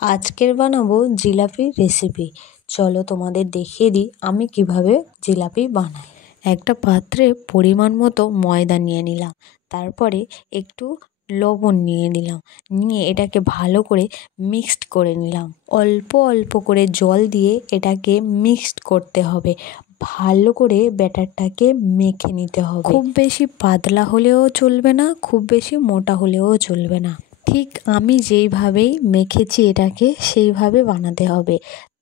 আজকের বানাবো জিলাপির রেসিপি। চলো তোমাদের দেখিয়ে দিই আমি কিভাবে জিলাপি বানাই। একটা পাত্রে পরিমাণ মতো ময়দা নিয়ে নিলাম, তারপরে একটু লবণ নিয়ে নিলাম, নিয়ে এটাকে ভালো করে মিক্সড করে নিলাম। অল্প অল্প করে জল দিয়ে এটাকে মিক্সড করতে হবে, ভালো করে ব্যাটারটাকে মেখে নিতে হবে। খুব বেশি পাতলা হলেও চলবে না, খুব বেশি মোটা হলেও চলবে না। ঠিক আমি যেইভাবেই মেখেছি এটাকে সেইভাবে বানাতে হবে।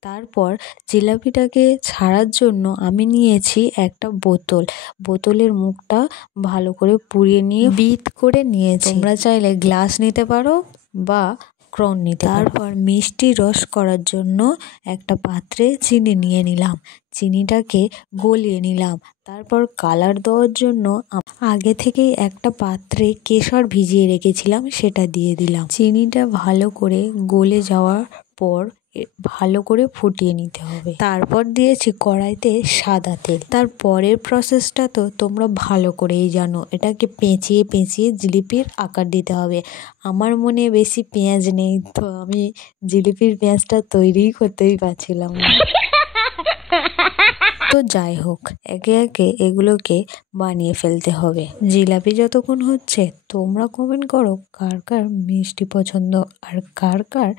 তারপর জিলাপিটাকে ছাড়ার জন্য আমি নিয়েছি একটা বোতলের মুখটা ভালো করে পুড়িয়ে নিয়ে বিট করে নিয়েছি। তোমরা চাইলে গ্লাস নিতে পারো বা ক্রন নিতে পারো। তারপর মিষ্টি রস করার জন্য একটা পাত্রে চিনি নিয়ে নিলাম, চিনিটাকে গলিয়ে নিলাম। তারপর কালার দেওয়ার জন্য আগে থেকেই একটা পাত্রে কেশর ভিজিয়ে রেখেছিলাম, সেটা দিয়ে দিলাম। চিনিটা ভালো করে গলে যাওয়ার পর ভালো করে ফুটিয়ে নিতে হবে। তারপর দিয়েছি কড়াইতে সাদা তেল। তার পরের প্রসেসটা তো তোমরা ভালো করেই জানো, এটাকে পেঁচিয়ে পেঁচিয়ে জিলিপির আকার দিতে হবে। আমার মনে বেশি পেঁয়াজ নেই, তো আমি জিলিপির পেঁয়াজটা তৈরিই করতেই পারছিলাম না। তো যাই হোক, একে একে এগুলোকে বানিয়ে ফেলতে হবে। জিলাপি যতক্ষণ হচ্ছে তোমরা কমেন্ট করো কার কার মিষ্টি পছন্দ আর কার কার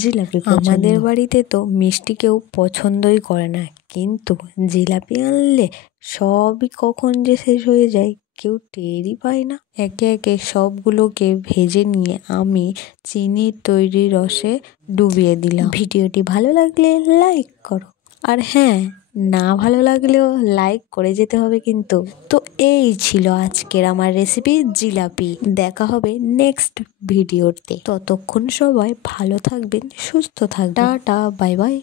জিলাপি পছন্দ। আমাদের বাড়িতে তো মিষ্টি কেউ পছন্দই করে না, কিন্তু জিলাপি আনলে সবই কখন যে শেষ হয়ে যায় কেউ টেরই পায় না। একে একে সবগুলোকে ভেজে নিয়ে আমি চিনির তৈরি রসে ডুবিয়ে দিলাম। ভিডিওটি ভালো লাগলে লাইক করো, আর হ্যাঁ, না ভালো লাগলেও লাইক করে যেতে হবে কিন্তু। তো এই ছিল আজকের আমার রেসিপি জিলাপি। দেখা হবে নেক্সট ভিডিওতে। ততক্ষণ সবাই ভালো থাকবেন, সুস্থ থাকবেন। Tata, bye bye.